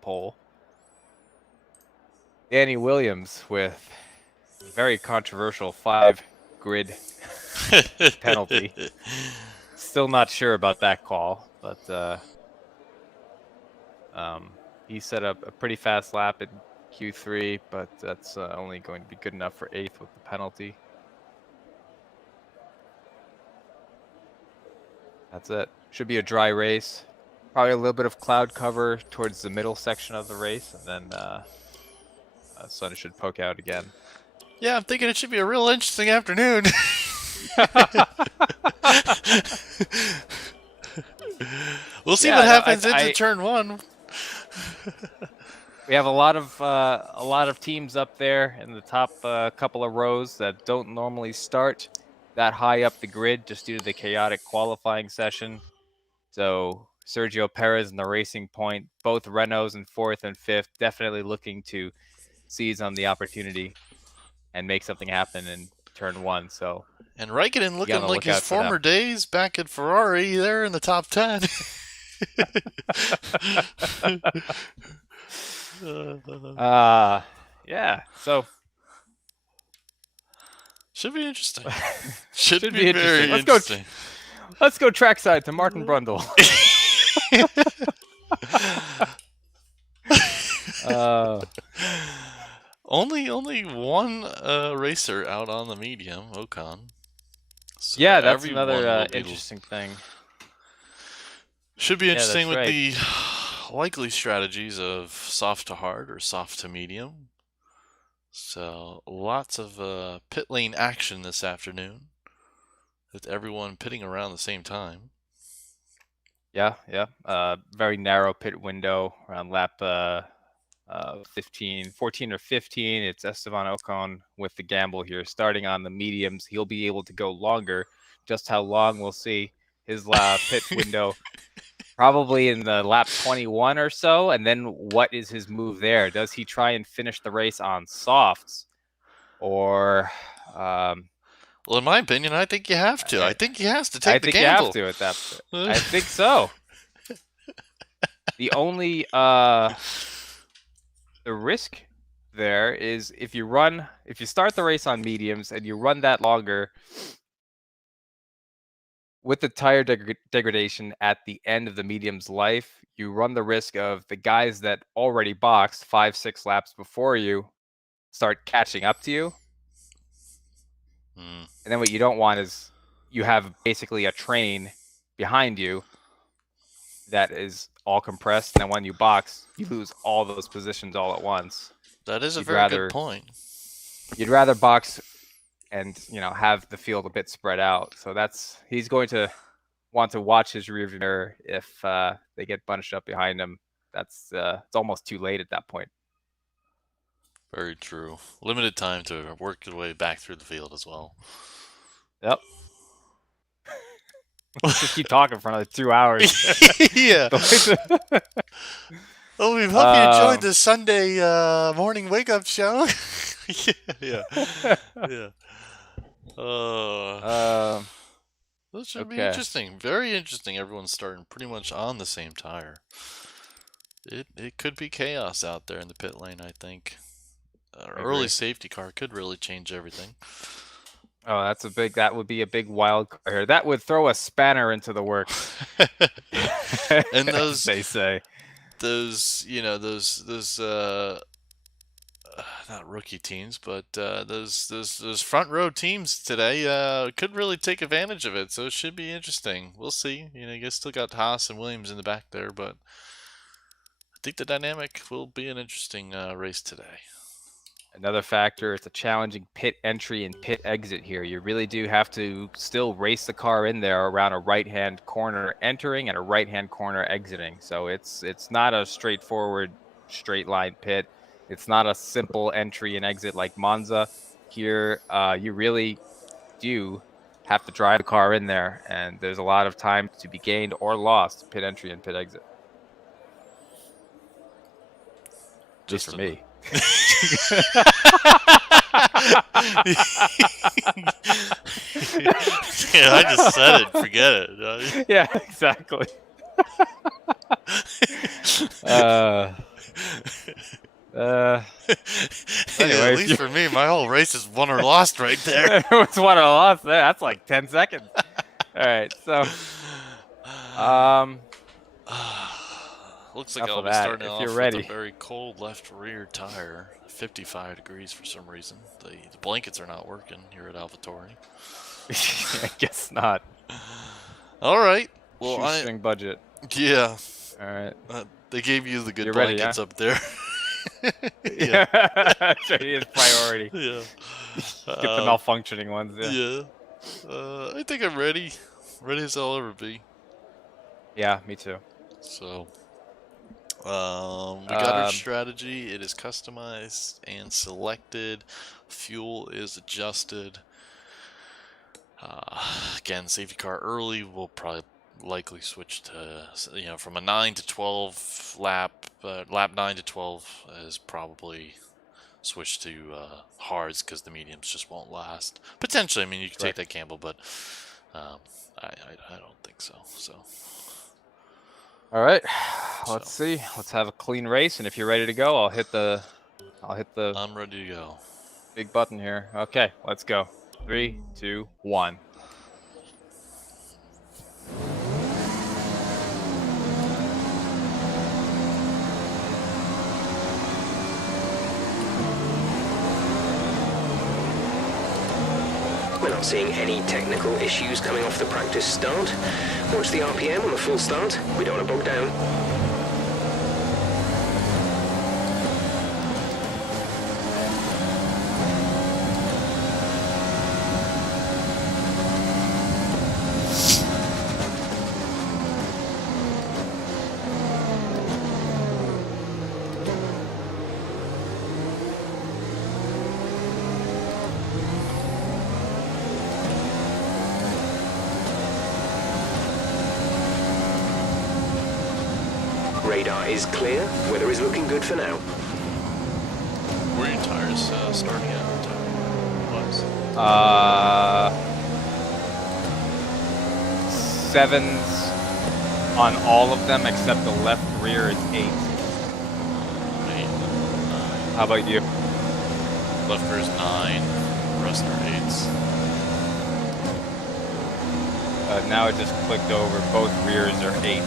pole. Danny Williams with a very controversial 5-grid penalty. Still not sure about that call, but he set up a pretty fast lap in Q3, but that's only going to be good enough for 8th with the penalty. That's it. Should be a dry race. Probably a little bit of cloud cover towards the middle section of the race, and then sun should poke out again. Yeah, I'm thinking it should be a real interesting afternoon. We'll see what happens into turn 1. We have a lot of teams up there in the top couple of rows that don't normally start that high up the grid just due to the chaotic qualifying session. So Sergio Perez and the Racing Point, both Renaults in 4th and 5th, definitely looking to seize on the opportunity and make something happen in turn 1. So and Raikkonen looking like his former days back at Ferrari, there in the top 10. Yeah, so should be interesting. Should be very interesting. Let's go trackside to Martin Brundle. Only one racer out on the medium, Ocon. So yeah, that's another interesting thing. Should be interesting with the likely strategies of soft to hard or soft to medium. So lots of pit lane action this afternoon with everyone pitting around the same time. Yeah. Very narrow pit window around lap 14 or 15. It's Esteban Ocon with the gamble here. Starting on the mediums, he'll be able to go longer. Just how long, we'll see. His pit window probably in the lap 21 or so. And then what is his move there? Does he try and finish the race on softs? Or... well, in my opinion, I think you have to. I think he has to take the gamble. I think you have to at that point. I think so. The only... the risk there is if you start the race on mediums and you run that longer, with the tire degradation at the end of the medium's life, you run the risk of the guys that already boxed 5-6 laps before you start catching up to you. And then what you don't want is you have basically a train behind you that is all compressed, and then when you box, you lose all those positions all at once. That is a very good point. You'd rather box and have the field a bit spread out. So he's going to want to watch his rearview mirror if they get bunched up behind him. It's almost too late at that point. Very true. Limited time to work your way back through the field as well. Yep. Let's just keep talking for another 2 hours. Yeah. Well, we hope you enjoyed the Sunday morning wake-up show. Yeah. This should be interesting. Very interesting. Everyone's starting pretty much on the same tire. It could be chaos out there in the pit lane, I think. Early safety car could really change everything. Oh, that would be a big wild card here. That would throw a spanner into the works. And those, they say, those not rookie teams, but those front row teams today could really take advantage of it. So it should be interesting. We'll see. You guys still got Haas and Williams in the back there, but I think the dynamic will be an interesting race today. Another factor, it's a challenging pit entry and pit exit here. You really do have to still race the car in there around a right-hand corner entering and a right-hand corner exiting. So it's not a straightforward straight line pit. It's not a simple entry and exit like Monza. Here, you really do have to drive the car in there, and there's a lot of time to be gained or lost pit entry and pit exit. Just for me. Yeah, I just said it. Forget it. Yeah, exactly. Uh, uh, Yeah, at anyway, if least you for me, my whole race is won or lost right there. it's one I lost there. That's like 10 seconds. All right, so Looks like enough I'll of be that. starting If you're off with a ready, very cold left rear tire. 55 degrees for some reason. The blankets are not working here at AlphaTauri. I guess not. All right. Well, Shoestring budget. yeah. All right, They gave you the good you're ready, blankets huh? up there. Yeah. Yeah, so he is priority. Yeah. Get the malfunctioning ones. Yeah. Yeah. I think I'm ready. Ready as I'll ever be. Yeah, me too. So, we got our strategy. It is customized and selected. Fuel is adjusted. Again, safety car early. We'll probably likely switch to, from a 9 to 12 lap. Lap 9 to 12 is probably switch to hards because the mediums just won't last. Potentially, I mean, you could take that gamble, but I don't think so. So. All right, let's see. Let's have a clean race, and if you're ready to go, I'll hit the. I'm ready to go. Big button here. Okay, let's go. 3, 2, 1. We're not seeing any technical issues coming off the practice start. Watch the RPM on the full start. We don't want to bog down. Radar is clear. Weather is looking good for now. Where are your tires starting at? Sevens on all of them except the left rear is 8. 8, 9. How about you? Left rear is 9. The rest are 8s. Now it just clicked over. Both rears are 8.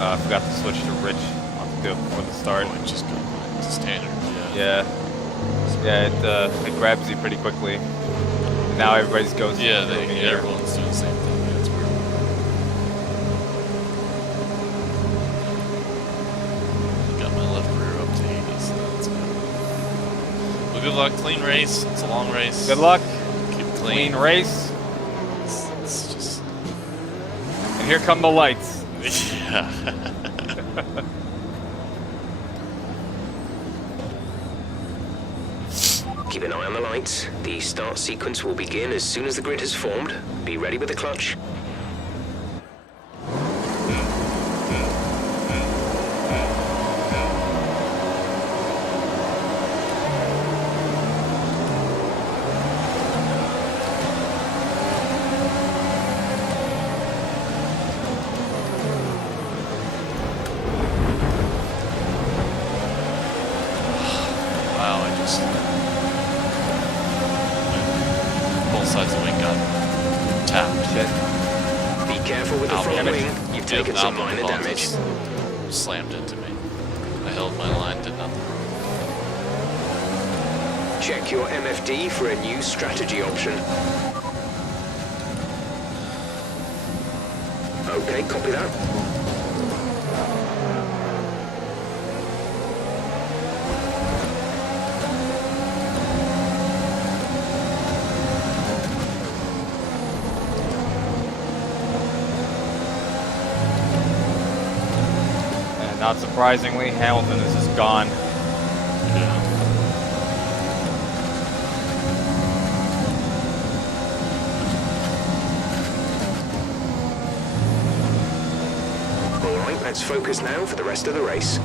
I forgot to switch to rich for the start. Oh, it just got back to standard. Yeah. Yeah, it grabs you pretty quickly. Now everybody's goes. Yeah, everyone's doing the same thing. Yeah, it's weird. Got my left rear up to 80, so that's good. Well, good luck. Clean race. It's a long race. Good luck. Keep it Clean clean. race. It's just. And here come the lights. Yeah. Keep an eye on the lights. The start sequence will begin as soon as the grid has formed. Be ready with the clutch. Wow, I just. Both sides of the wing got tapped. Be careful with the front damage. wing. You've taken some minor damage. Slammed into me. I held my line, did nothing. Check your MFD for a new strategy option. Okay, copy that. And not surprisingly, Hamilton is just gone. Yeah. All right, let's focus now for the rest of the race.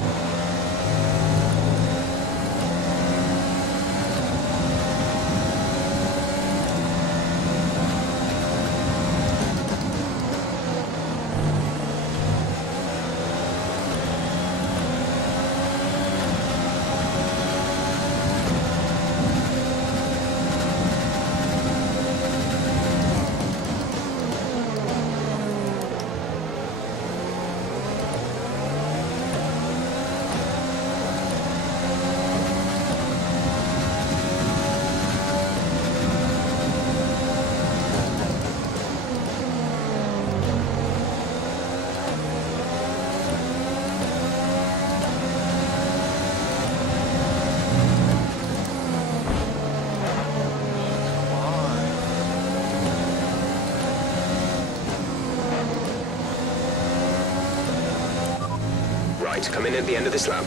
to come in at the end of this lap.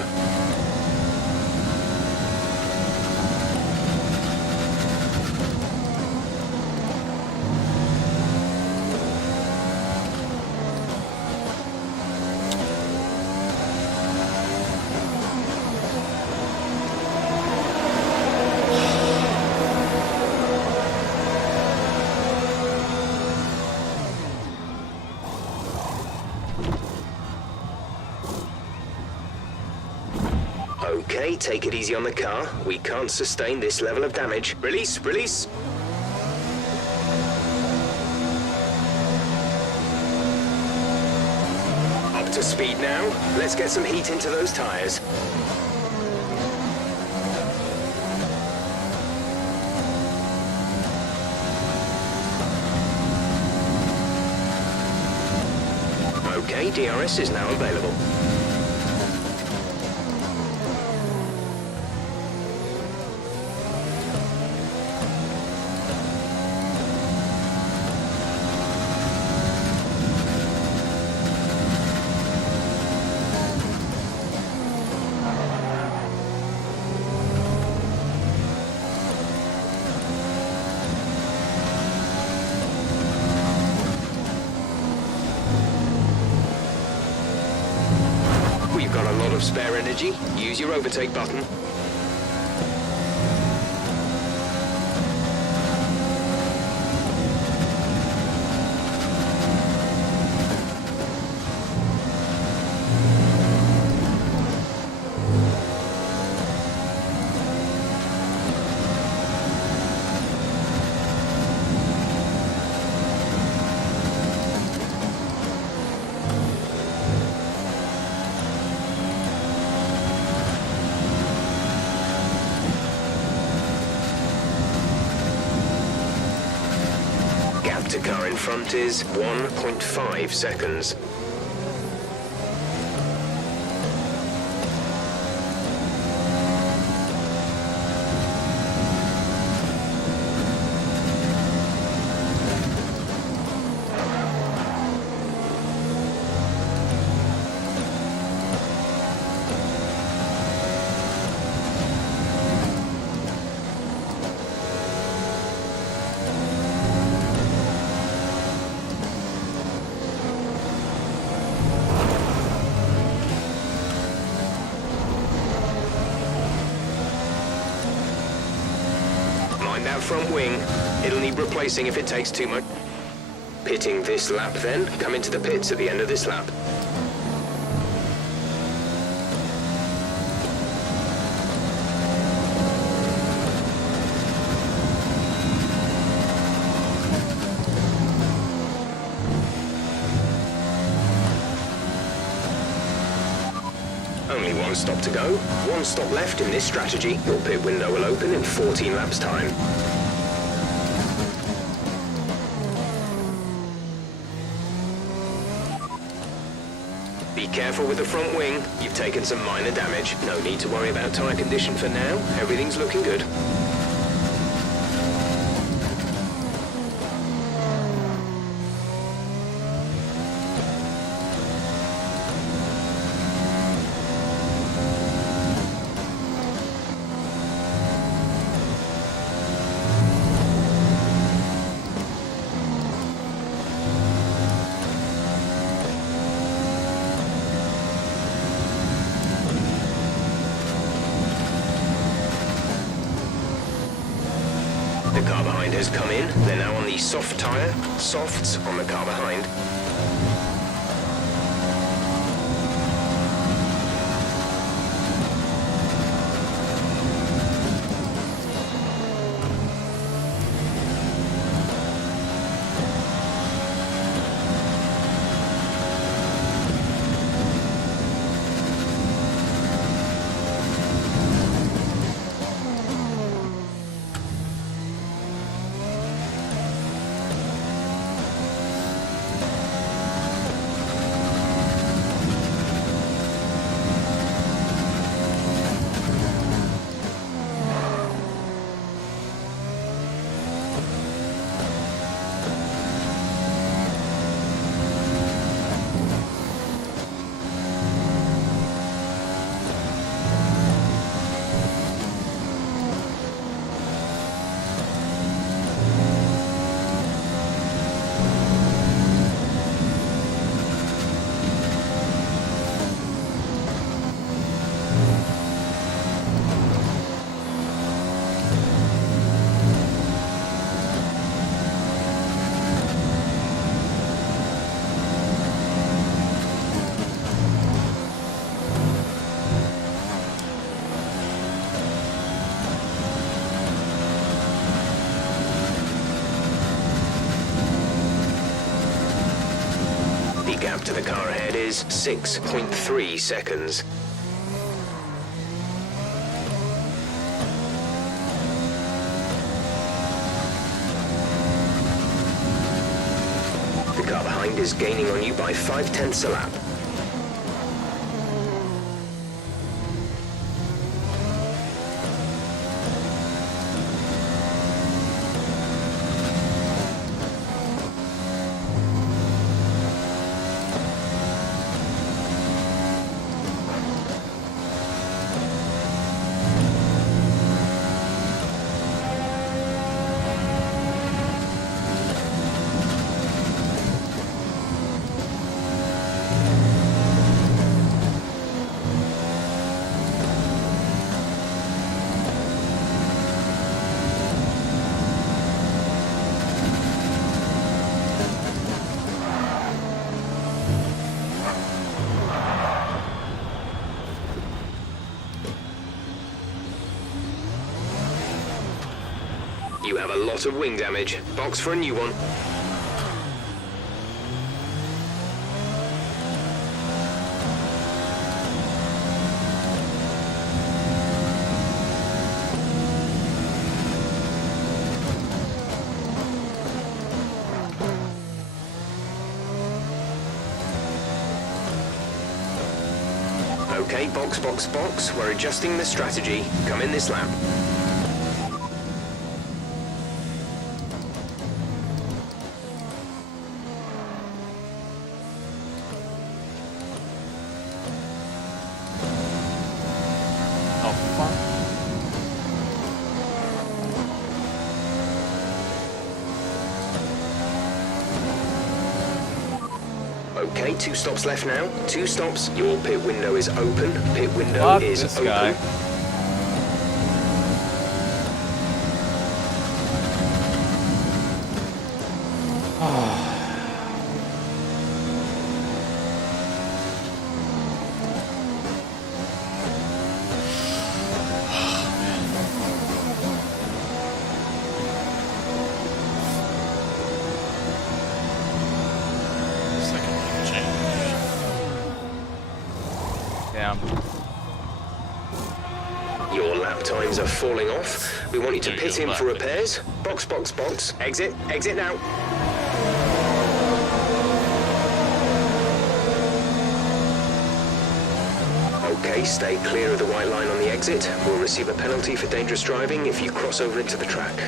Okay, take it easy on the car. We can't sustain this level of damage. Release, release. Up to speed now. Let's get some heat into those tires. Okay, DRS is now available. We've got a lot of spare energy. Use your overtake button. To car in front is 1.5 seconds. That front wing, it'll need replacing if it takes too much. Pitting this lap then, come into the pits at the end of this lap. Only one stop to go. One stop left in this strategy. Your pit window will open in 14 laps time. Be careful with the front wing. You've taken some minor damage. No need to worry about tyre condition for now. Everything's looking good. The car behind has come in. They're now on the soft tyre. Softs on the car behind. to the car ahead is 6.3 seconds. The car behind is gaining on you by 0.5 a lap. You have a lot of wing damage. Box for a new one. Okay, box, box, box. We're adjusting the strategy. Come in this lap. Okay, 2 stops left now. 2 stops. Your pit window is open. Pit window Fuck is this open. guy. Damn. Your lap times are falling off. We want you to There you pit go, in back for pit. repairs. Box, box, box. Exit, exit now. Okay, stay clear of the white line on the exit. We'll receive a penalty for dangerous driving if you cross over into the track.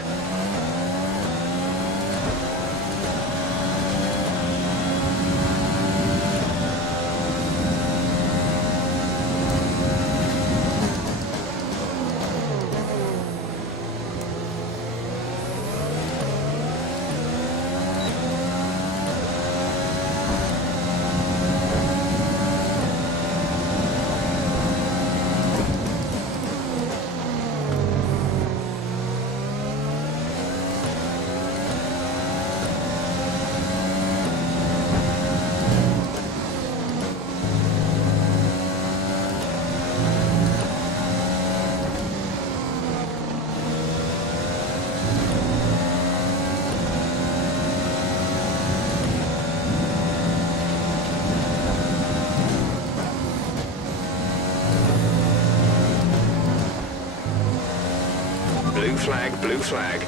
Blue flag, blue flag.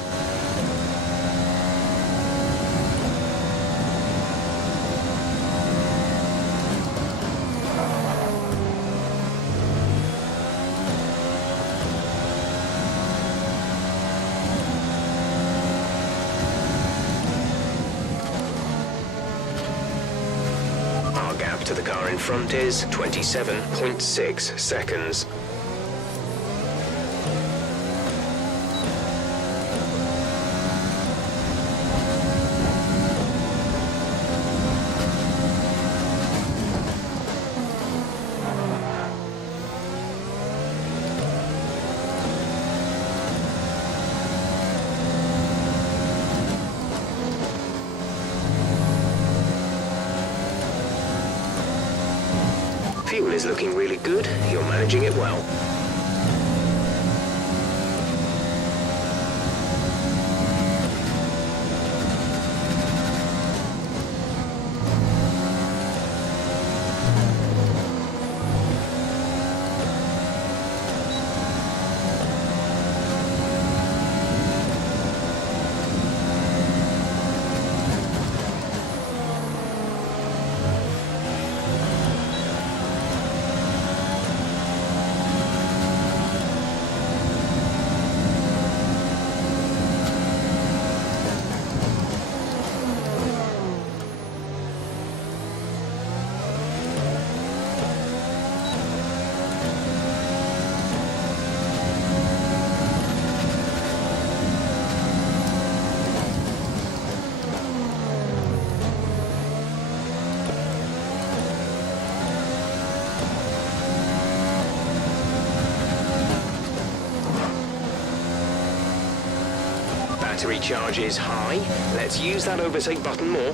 Our gap to the car in front is 27.6 seconds. Fuel is looking really good. You're managing it well. battery charge is high. Let's use that overtake button more.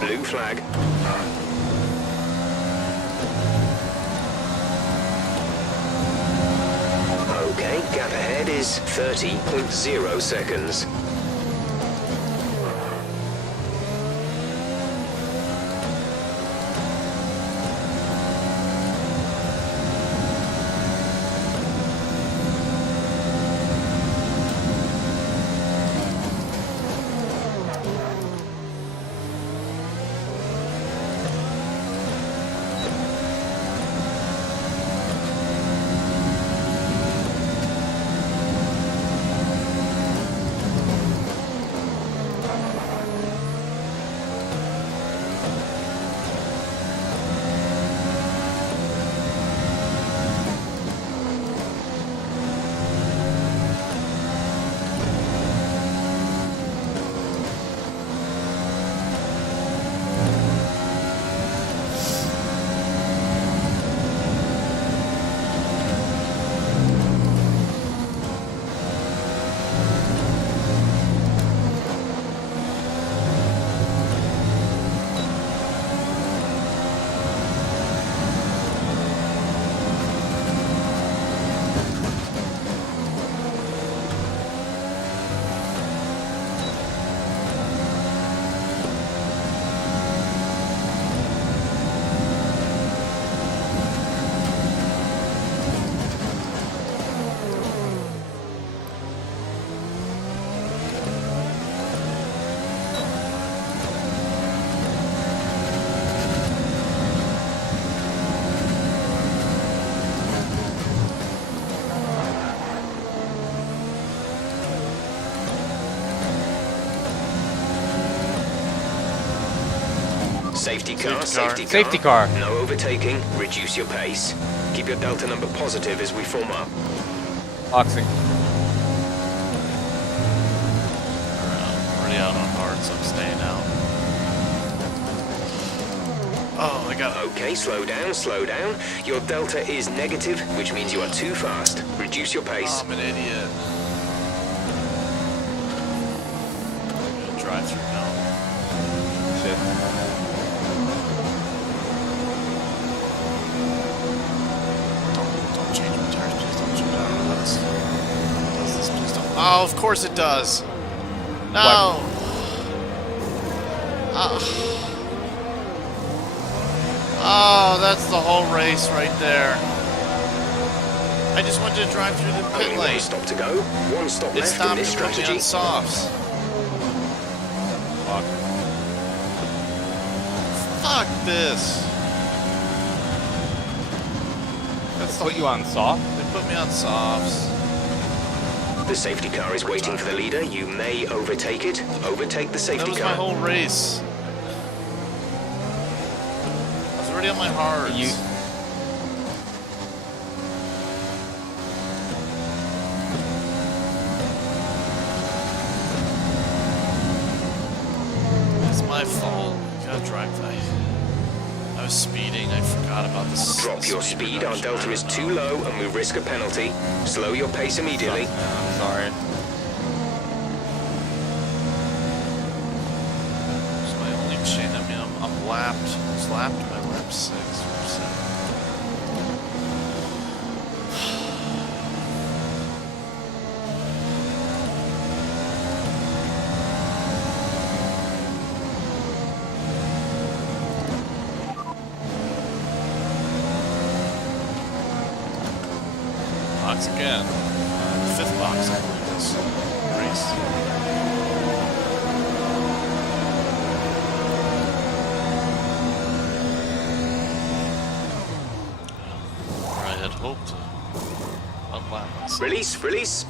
Blue flag. Okay, gap ahead is 30.0 seconds. Safety car, safety car. Safety car. No overtaking, reduce your pace. Keep your delta number positive as we form up. Boxing. I'm already out on hard, so I'm staying out. Oh, I got it. Okay, slow down, slow down. Your delta is negative, which means you are too fast. Reduce your pace. I'm an idiot. Drive through now. Shit. Don't change my tires, please don't change. I don't know how this does this, please don't. Oh, of course it does. No. Oh, that's the whole race right there. I just wanted to drive through the pit Only lane. one stop to go. One stop It's left in time this to put me strategy. on softs. Fuck this. Let's put you on soft. They put me on softs. The safety car is waiting for the leader. You may overtake it. Overtake the That safety was my car. whole race. I was already on my hards. You- It's my fault. Gotta drive. I was speeding. I forgot about this. Drop your speed. Our delta is too low and we risk a penalty. Slow your pace immediately. I'm sorry. It's my only chain. I mean, I'm lapped. I was lapped by lap 6 or 7. Box again. Fifth box, I believe, this race. Where I had hoped to unlap myself. Release, release.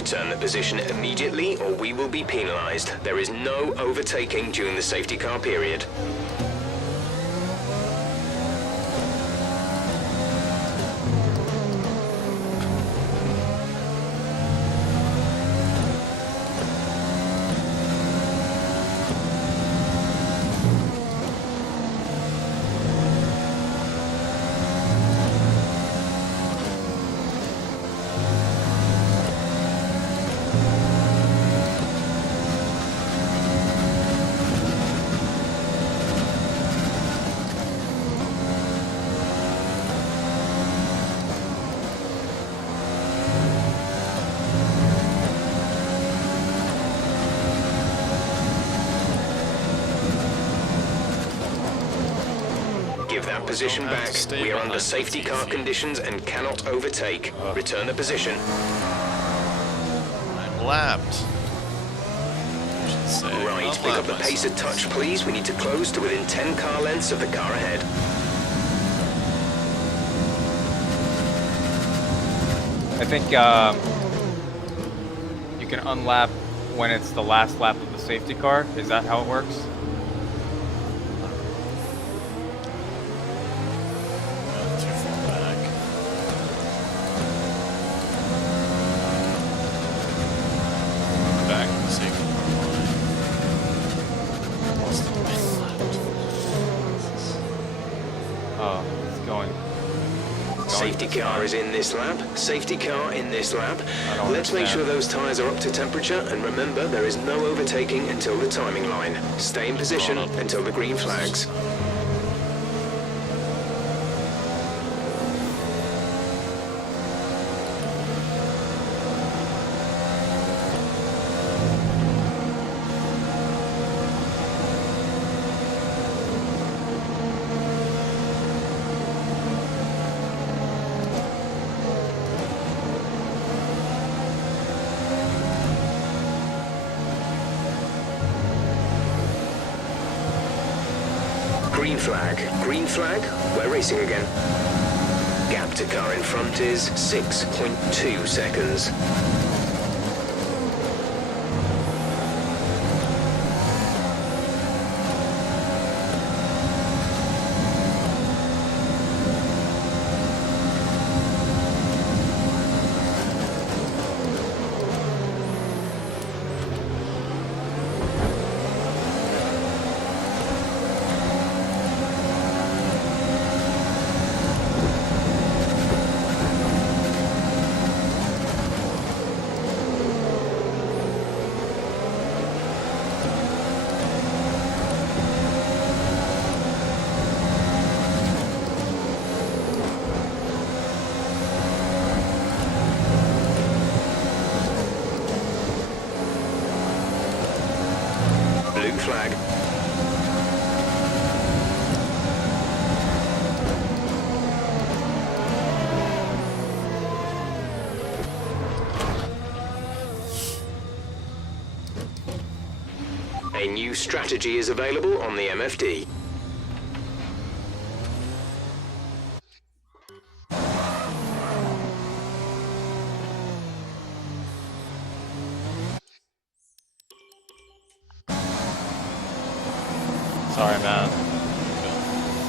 Return the position immediately or we will be penalized. There is no overtaking during the safety car period. Give that position don't have back. to stay We are under behind safety the car feet. conditions and cannot overtake. Return the position. I'm lapped. I should say. Right, I'll pick lap up the pace a myself. touch, please. We need to close to within 10 car lengths of the car ahead. I think you can unlap when it's the last lap of the safety car. Is that how it works? Too far back. Back to the safety car line. Lost the main left. Oh, it's going. Safety car is in this lap. Safety car in this lap. don't Let's make sure understand. those tyres are up to temperature, and remember, there is no overtaking until the timing line. Stay in position until the green flags. Green flag. Green flag. We're racing again. Gap to car in front is 6.2 seconds. Blue flag. A new strategy is available on the MFD. Sorry, man.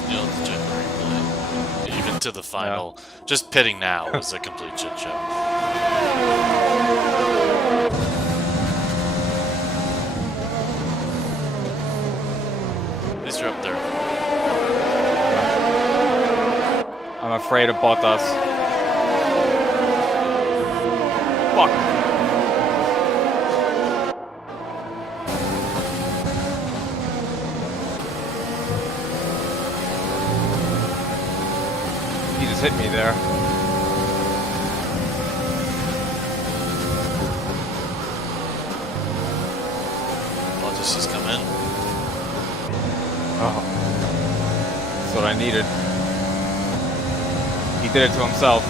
You know, the January play. Even to the final. Just pitting now was a complete shit show. At least you're up there. I'm afraid of Bottas. Fuck. He just hit me there. Bottas just come in. Oh. That's what I needed. He did it to himself.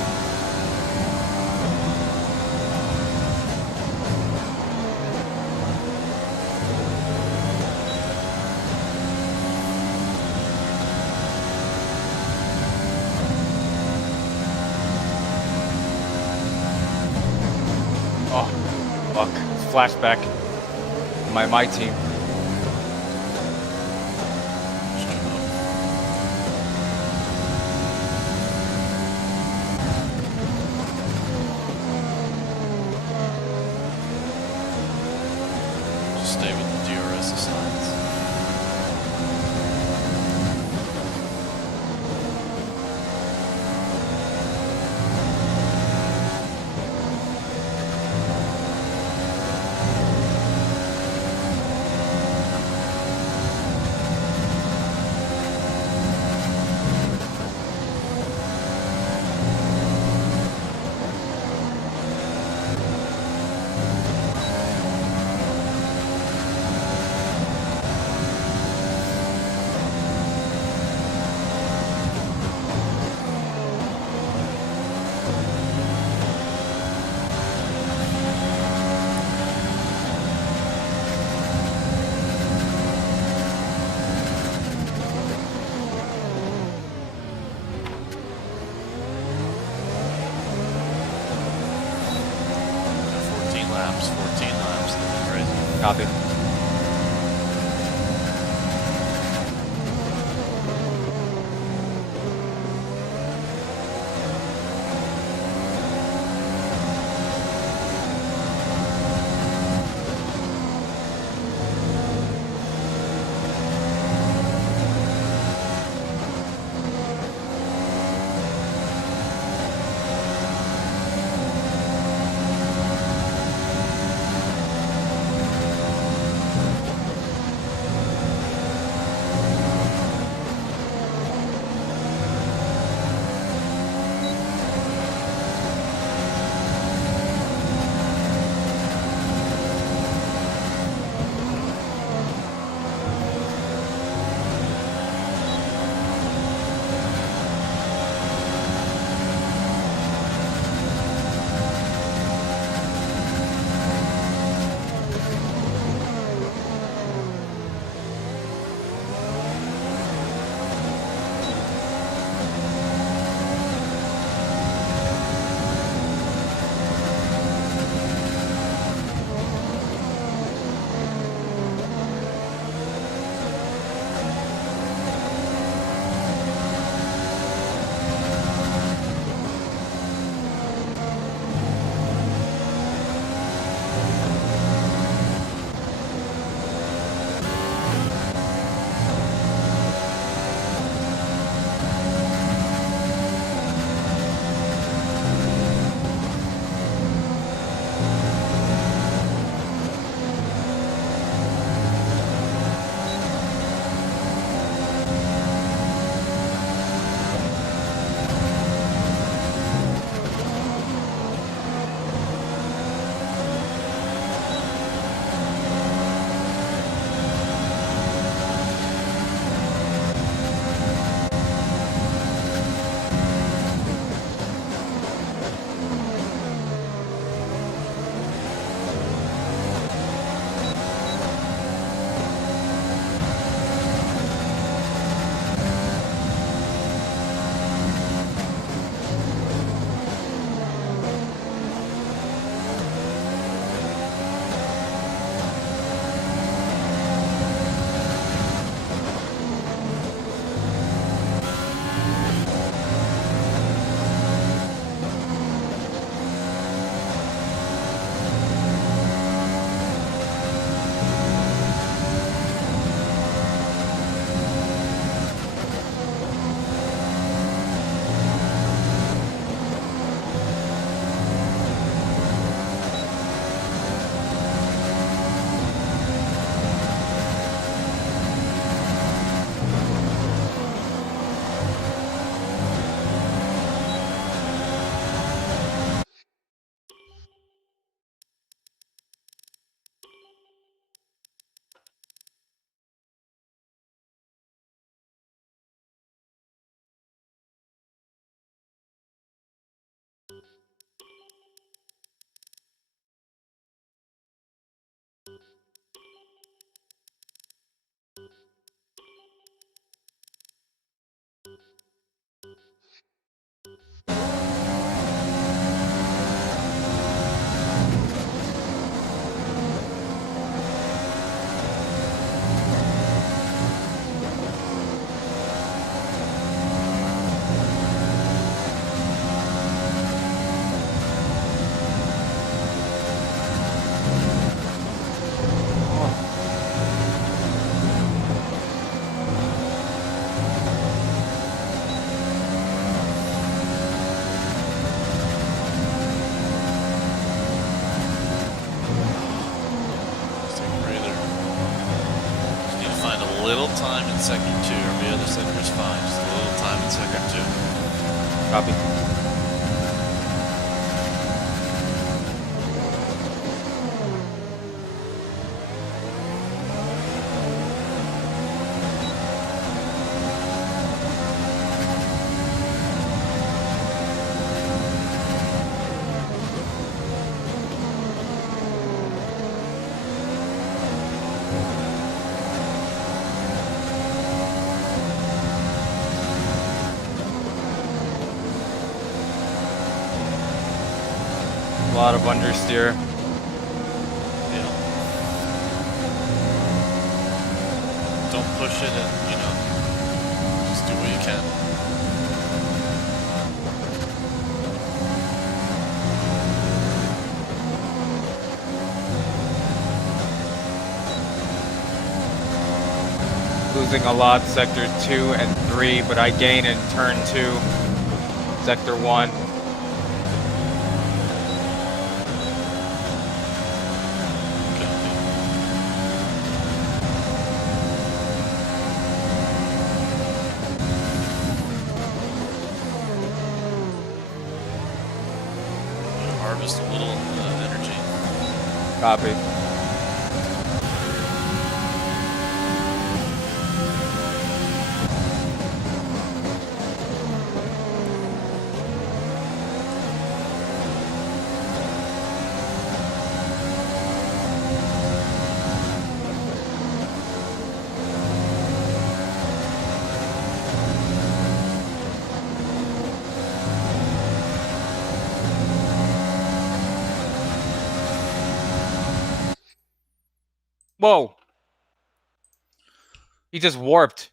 Oh. fuck. Flashback. My team. Just stay with the DRS assigns. Laps, 14 laps, nothing crazy. Copy. little time in sector 2. Every other sector is fine. Just a little time in sector 2. Copy. A lot of understeer. Yeah. Don't push it and, just do what you can. Losing a lot sector 2 and 3, but I gain in turn 2, sector 1. Harvest a little energy. Copy. Whoa! He just warped.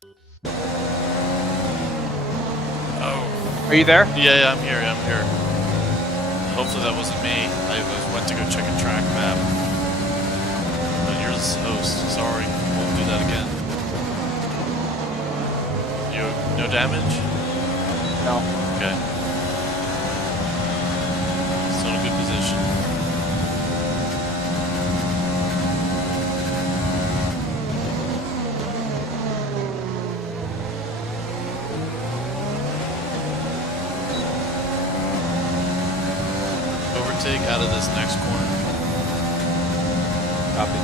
Oh. Are you there? Yeah, I'm here. Hopefully that wasn't me. I went to go check a track map. But you're the host. Sorry. Won't do that again. No damage? No. Okay. Still in a good position. Overtake out of this next corner. Copy.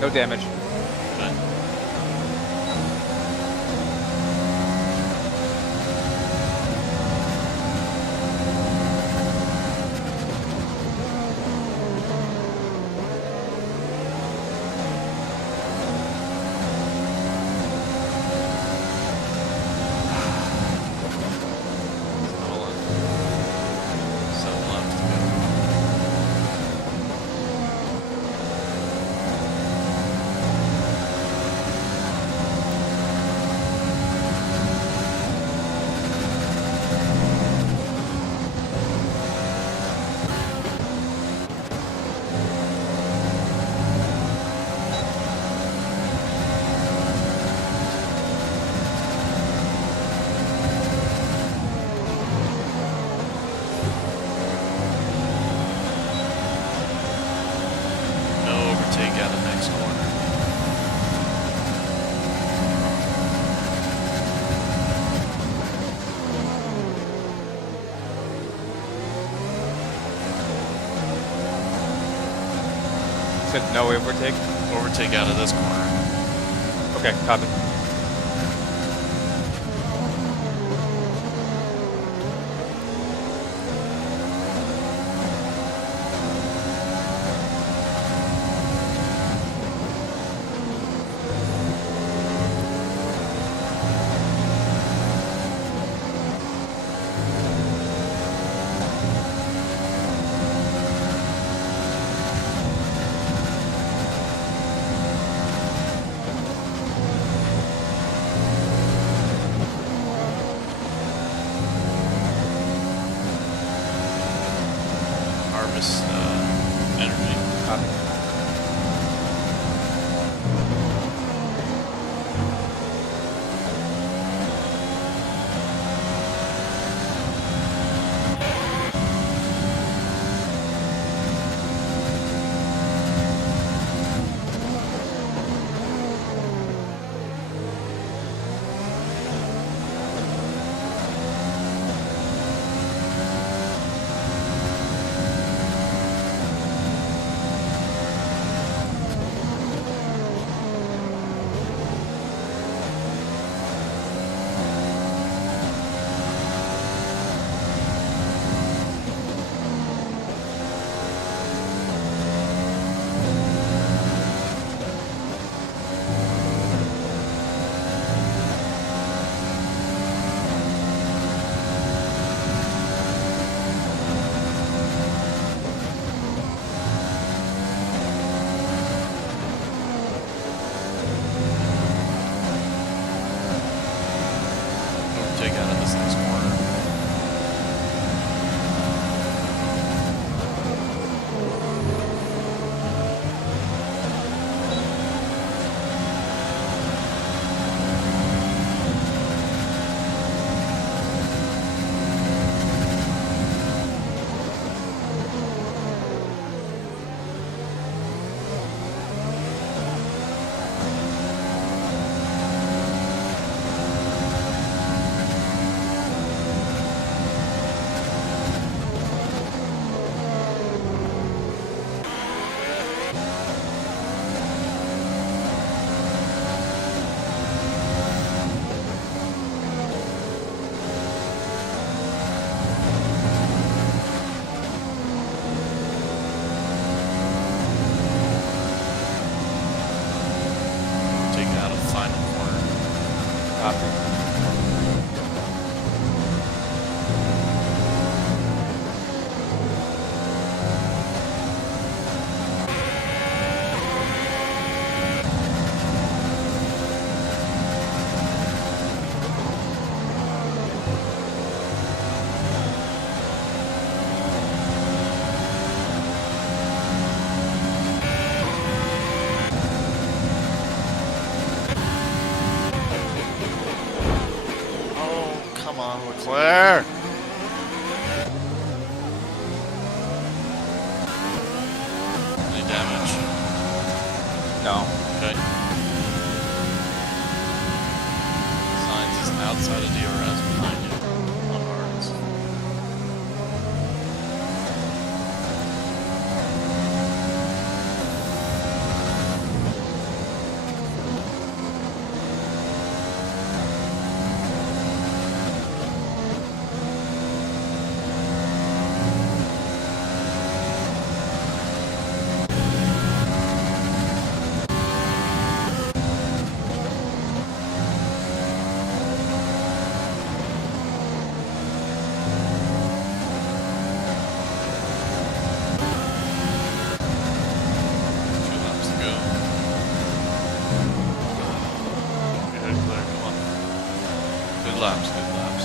No damage. Okay. Said no overtake. Overtake out of this corner. Okay, copy. Harvest energy. Copy. Take out of this next corner. Take out a final corner. Copy. Oh, come on, Leclerc! Any damage? No. Okay. Signs is outside of DRS behind you on hards. laps, good laps.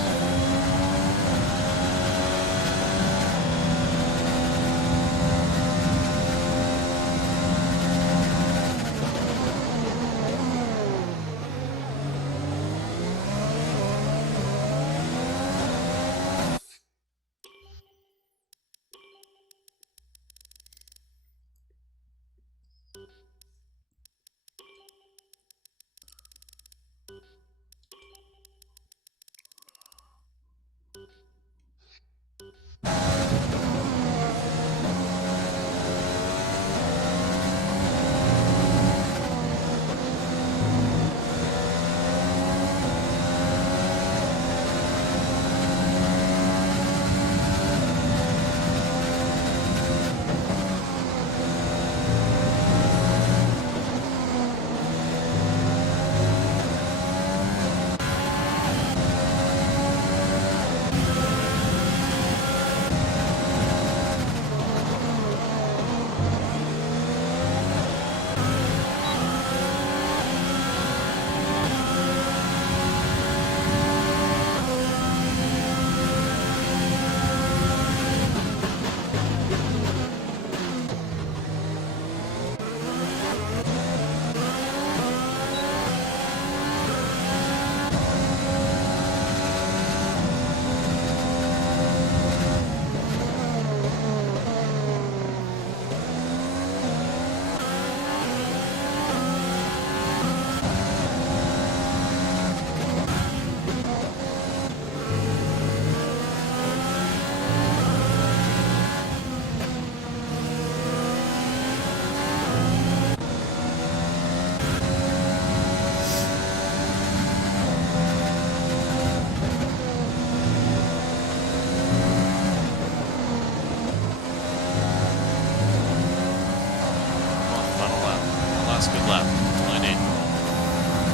That's a good lap. That's all I need.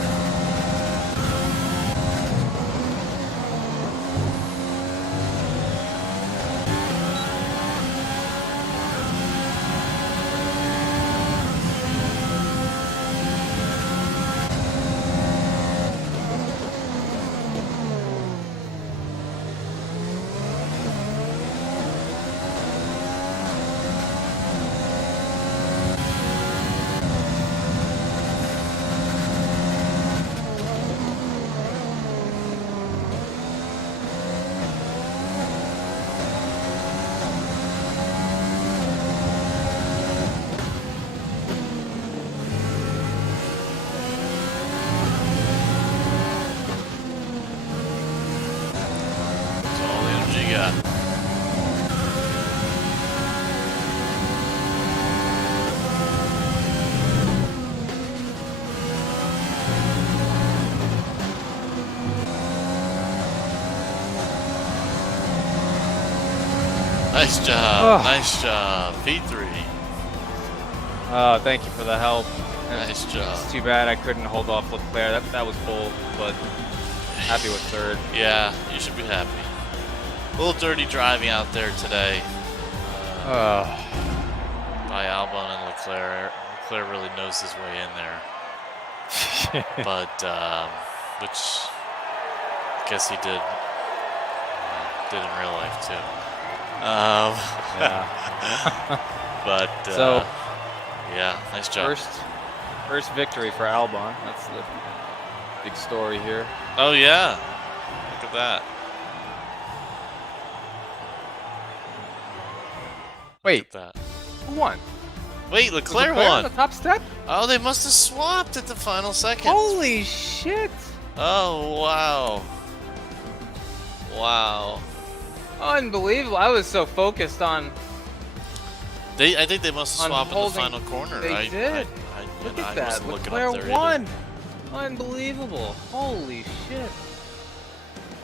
That's all the energy you got. Nice job. Oh. Nice job. P3. Thank you for the help. Nice job. It's too bad I couldn't hold off Leclerc. That was bold, but happy with third. Yeah, you should be happy. A little dirty driving out there today by Albon and Leclerc. Leclerc really knows his way in there. But, which I guess he did in real life too. Yeah. But, So, yeah, nice job. first victory for Albon. That's the big story here. Oh, yeah. Look at that. Wait, Look at that. who won? Wait, Was Leclerc on won. the top step? Oh, they must have swapped at the final second. Holy shit! Oh, wow. Wow. Unbelievable. I was so focused on. I think they must have On swapped in the holding- final corner. They did. Look at that. Leclerc won. Unbelievable. Holy shit.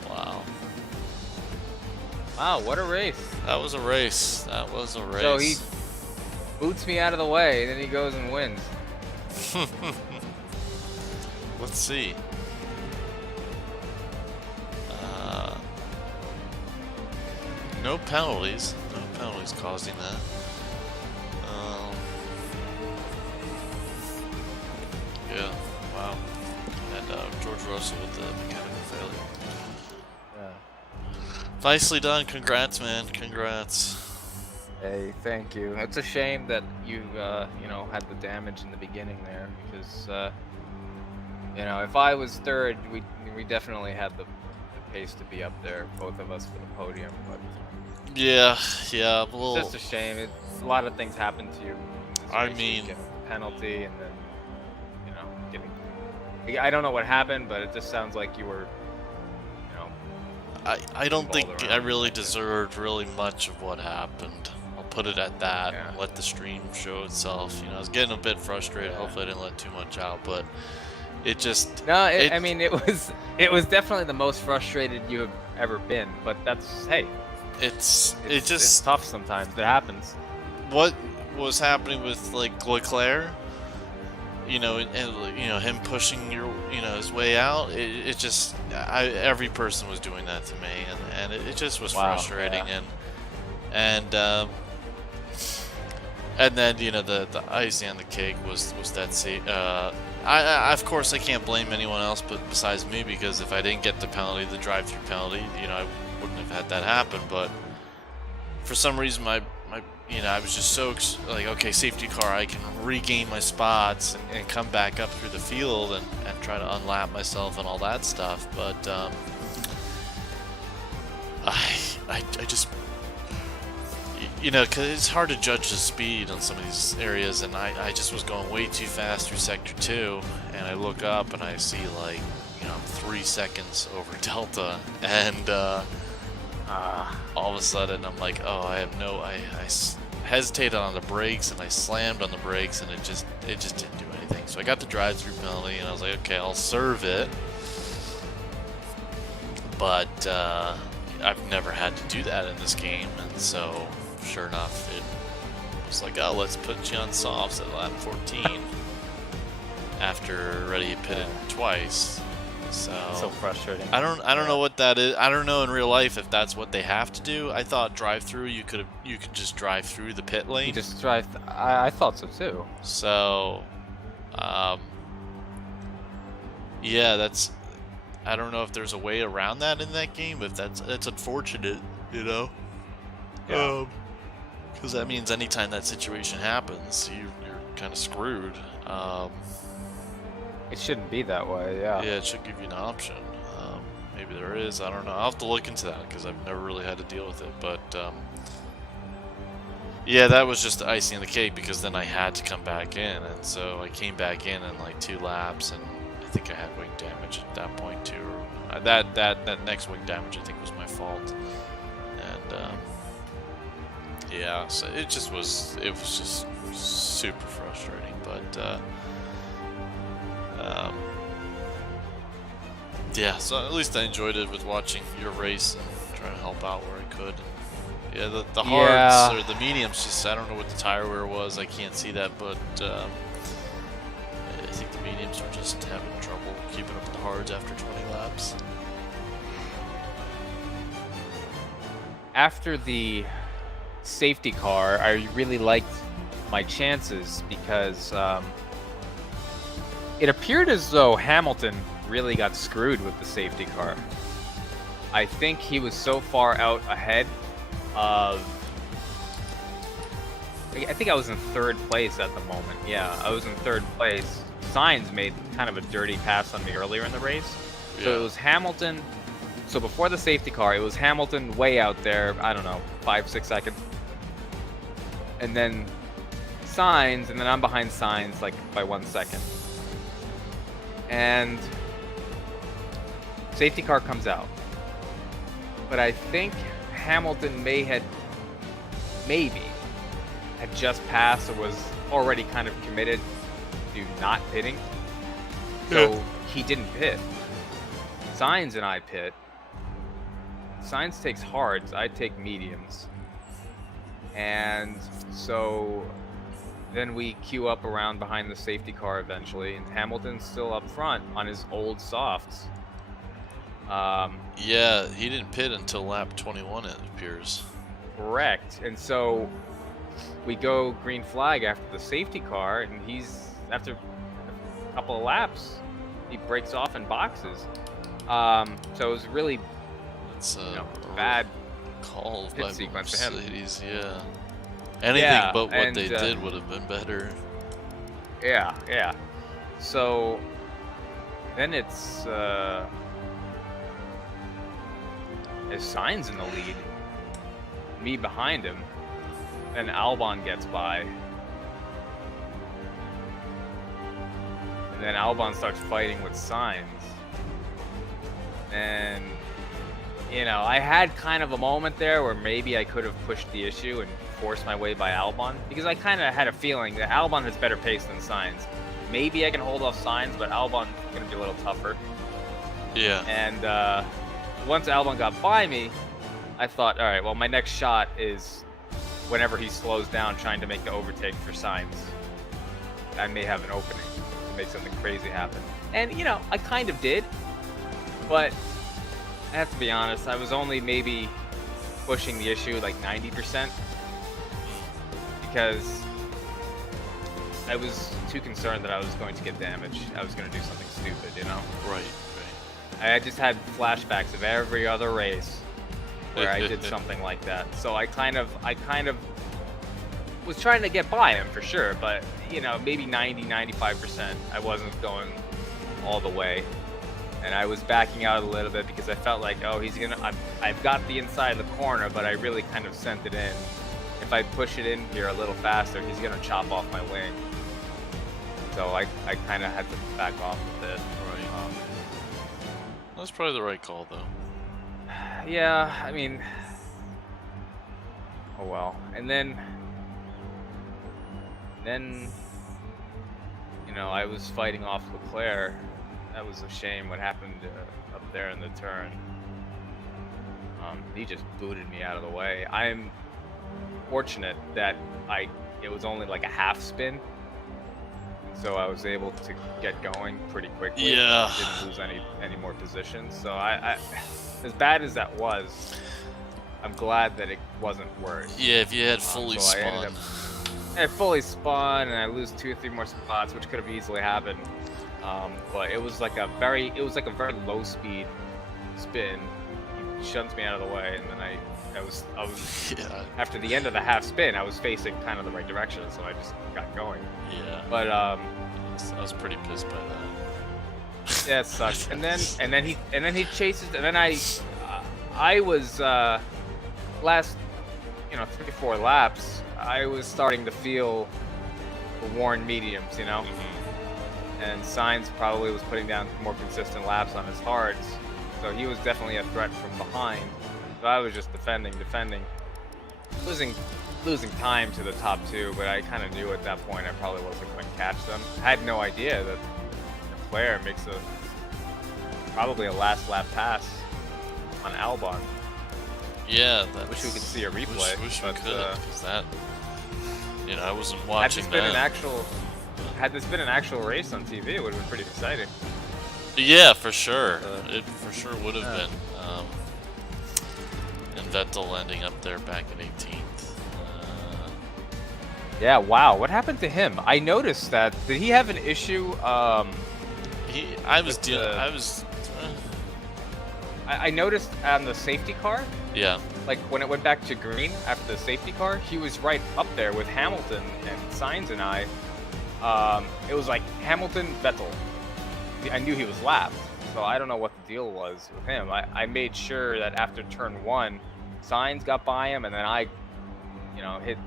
Wow. Wow, what a race. That was a race. That was a race. So he boots me out of the way, then he goes and wins. Let's see. No penalties. No penalties causing that. Yeah. Wow. And George Russell with the mechanical failure. Yeah. Nicely done. Congrats, man. Congrats. Hey, thank you. It's a shame that you had the damage in the beginning there because, if I was third, we definitely had the pace to be up there, both of us for the podium. But Yeah. Yeah. Well, it's just a shame. A lot of things happen to you. This I race, you mean- get a penalty and then, I don't know what happened, but it just sounds like you were, I don't involved think I around really like that. deserved really much of what happened. I'll put it at that. Yeah. And let the stream show itself. I was getting a bit frustrated. Yeah. Hopefully, I didn't let too much out, but it just. No, It- I mean it was definitely the most frustrated you have ever been. But that's It's it's just tough sometimes. It happens. what was happening with like Leclerc. Him pushing his way out. It just every person was doing that to me, and it just was Wow, frustrating. yeah. And then the icing on the cake was that I of course I can't blame anyone else but besides me, because if I didn't get the penalty, the drive-through penalty, I wouldn't have had that happen. But for some reason I was just so like, okay, safety car, I can regain my spots and come back up through the field and try to unlap myself and all that stuff. But I just, because it's hard to judge the speed on some of these areas, and I just was going way too fast through sector 2, and I look up and I see 3 seconds over Delta, and all of a sudden I'm like, oh, I hesitated on the brakes and I slammed on the brakes, and it just didn't do anything. So I got the drive-through penalty, and I was like, okay, I'll serve it. But I've never had to do that in this game, and so sure enough, it was like, oh, let's put you on softs at lap 14. after already pitted twice. So frustrating. I don't know what that is. I don't know in real life if that's what they have to do. I thought drive-through you could just drive through the pit lane. You just drive. I thought so too. So, yeah, that's. I don't know if there's a way around that in that game, but that's unfortunate, you know. Yeah. Because that means anytime that situation happens, you're kind of screwed. It shouldn't be that way. Yeah. Yeah, it should give you an option. Maybe there is. I don't know. I'll have to look into that because I've never really had to deal with it. But yeah, that was just the icing on the cake because then I had to come back in, and so I came back in like 2 laps, and I think I had wing damage at that point too. Or, that next wing damage I think was my fault, and yeah, so it was just super frustrating, but. Yeah, so at least I enjoyed it with watching your race and trying to help out where I could. And yeah, the hards or the mediums, just I don't know what the tire wear was. I can't see that, but I think the mediums were just having trouble keeping up with the hards after 20 laps. After the safety car, I really liked my chances because it appeared as though Hamilton really got screwed with the safety car. I think he was so far out ahead of... I think I was in 3rd place at the moment. Yeah, I was in 3rd place. Sainz made kind of a dirty pass on me earlier in the race. Yeah. So it was Hamilton. So before the safety car, it was Hamilton way out there, I don't know, 5-6 seconds. And then Sainz, and then I'm behind Sainz like by 1 second. And safety car comes out. But I think Hamilton maybe had just passed or was already kind of committed to not pitting. So he didn't pit. Sainz and I pit. Sainz takes hards, I take mediums. And so then we queue up around behind the safety car eventually, and Hamilton's still up front on his old softs. Yeah, he didn't pit until lap 21, it appears. Correct. And so we go green flag after the safety car, and after a couple of laps, he breaks off in boxes. So it was really bad call pit by sequence for him. Mercedes, yeah. Anything but what they did would have been better. Yeah. So then it's Sainz in the lead, me behind him, then Albon gets by, and then Albon starts fighting with Sainz, and I had kind of a moment there where maybe I could have pushed the issue and forced my way by Albon, because I kind of had a feeling that Albon has better pace than Sainz. Maybe I can hold off Sainz, but Albon's going to be a little tougher. Yeah. And once Albon got by me, I thought, all right, well, my next shot is whenever he slows down trying to make the overtake for Sainz. I may have an opening to make something crazy happen. And, I kind of did, but I have to be honest, I was only maybe pushing the issue like 90% because I was too concerned that I was going to get damaged. I was going to do something stupid, Right. I just had flashbacks of every other race where I did something like that. So I kind of was trying to get by him for sure, but maybe 90-95% I wasn't going all the way. And I was backing out a little bit because I felt like, I've got the inside of the corner, but I really kind of sent it in. If I push it in here a little faster, he's gonna chop off my wing. So I kind of had to back off a bit. Right. That's probably the right call, though. Yeah, I mean, oh well. And then I was fighting off Leclerc. That was a shame what happened up there in the turn. He just booted me out of the way. I'm fortunate that it was only like a half spin. so I was able to get going pretty quickly. Yeah. I didn't lose any more positions. So I as bad as that was, I'm glad that it wasn't worse. Yeah, if you had fully So spun. I fully spun, and I lose 2 or 3 more spots, which could have easily happened. But it was like a very low speed spin. He shuns me out of the way, and then I was Yeah. after the end of the half spin, I was facing kind of the right direction, so I just got going. Yeah. But I was pretty pissed by that. yeah, it sucks. And then he chases, and then I was last 3 or 4 laps. I was starting to feel the worn mediums, and Sainz probably was putting down more consistent laps on his hards, so he was definitely a threat from behind. So I was just defending, losing time to the top 2, but I kind of knew at that point I probably wasn't going to catch them. I had no idea that Leclerc makes probably a last lap pass on Albon. Yeah. Wish we could see a replay. Wish we but, could, because that. I wasn't watching that. Had this been an actual race on TV, it would have been pretty exciting. Yeah, for sure. It for sure would have been. And Vettel ending up there back at 18th. Yeah, wow. What happened to him? I noticed that. Did he have an issue? I noticed on the safety car, Yeah. like when it went back to green after the safety car, he was right up there with Hamilton and Sainz and I. It was like Hamilton, Vettel. I knew he was lapped, so I don't know what the deal was with him. I made sure that after turn 1, Sainz got by him, and then I, hit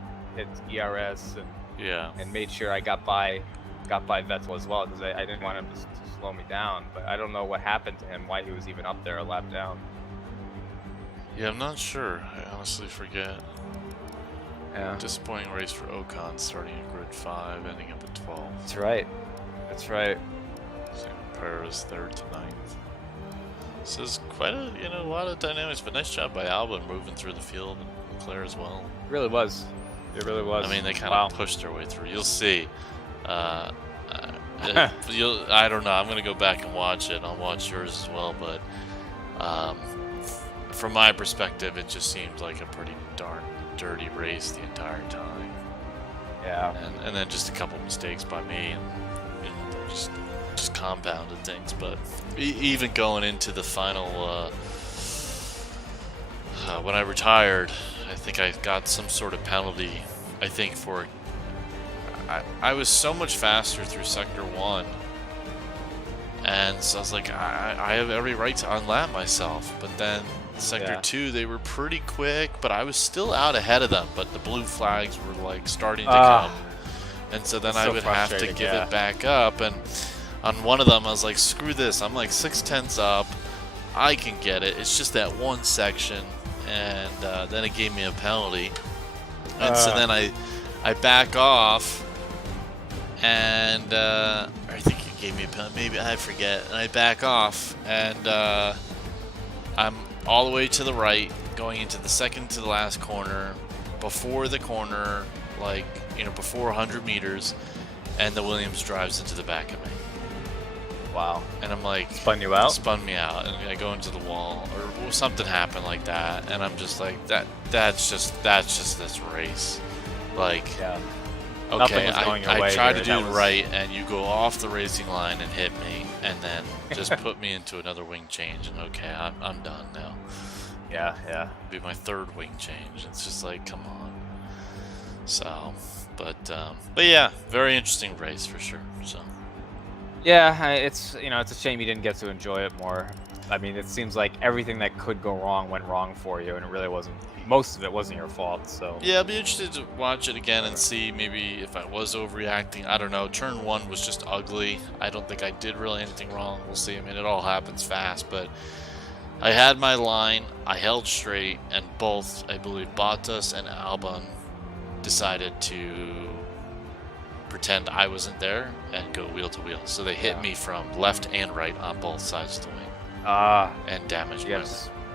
ERS and made sure I got by Vettel as well, because I didn't want him to slow me down. But I don't know what happened to him, why he was even up there a lap down. Yeah, I'm not sure. I honestly forget. Yeah. Disappointing race for Ocon, starting at grid 5, ending up at 12. That's right. That's right. So Perez 3rd to 9th. So there's quite a lot of dynamics, but nice job by Albon moving through the field, and Leclerc as well. It really was. It really was. I mean, they kind Wow. of pushed their way through. You'll see. I don't know. I'm gonna go back and watch it. I'll watch yours as well, but from my perspective, it just seemed like a pretty darn dirty race the entire time. Yeah. And then just a couple mistakes by me, and just compounded things. But even going into the final, when I retired, I think I got some sort of penalty. I think for I was so much faster through sector 1, and so I was like, I have every right to unlap myself. But then sector 2, they were pretty quick, but I was still out ahead of them. But the blue flags were like starting to come, and so then I would have to give it back up. And on one of them, I was like, screw this. I'm like 6/10 up. I can get it. It's just that one section, and then it gave me a penalty. And so then I back off. And I think it gave me a penalty. Maybe I forget. And I back off, and I'm all the way to the right, going into the second to the last corner, before the corner, before 100 meters, and the Williams drives into the back of me. Wow. And I'm like, Spun you out? Spun me out, and I go into the wall, or something happened like that, and I'm just like, that's just this race, Yeah. okay, I tried to do it was... right, and you go off the racing line and hit me, and then just put me into another wing change, and okay, I'm done now. Yeah. It'll be my 3rd wing change. It's just like, come on. So, but yeah, very interesting race for sure. So. Yeah, it's it's a shame you didn't get to enjoy it more. I mean, it seems like everything that could go wrong went wrong for you, and it really wasn't. Most of it wasn't your fault. So yeah, I'll be interested to watch it again and see maybe if I was overreacting. I don't know. Turn 1 was just ugly. I don't think I did really anything wrong. We'll see. I mean, it all happens fast, but I had my line. I held straight, and both, I believe, Bottas and Albon decided to pretend I wasn't there and go wheel to wheel. So they hit me from left and right on both sides of the wing. And damaged me.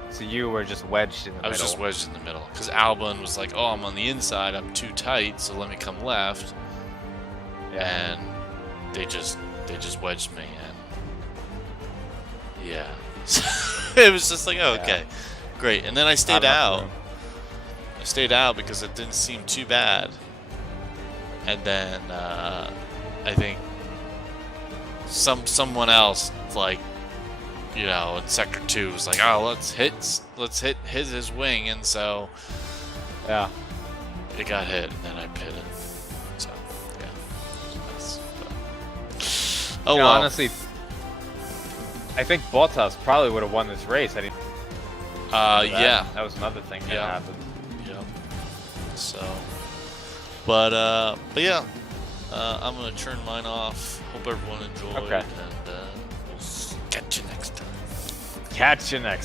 So you were just wedged in the middle. I was just wedged in the middle. Because Albon was like, oh, I'm on the inside. I'm too tight, so let me come left. Yeah. And they just wedged me, and yeah, it was just like, oh, okay, great. And then I stayed out. I stayed out because it didn't seem too bad. And then I think someone else, like, you know, in sector 2 was like, oh, let's hit his wing, and so Yeah. it got hit, and then I pitted. So yeah. Oh, You know, well. honestly, I think Bottas probably would have won this race. I didn't. Yeah. That was another thing that Yeah. happened. Yep. So, but yeah, I'm gonna turn mine off. Hope everyone enjoyed, Okay. and we'll catch you next time. Catch you next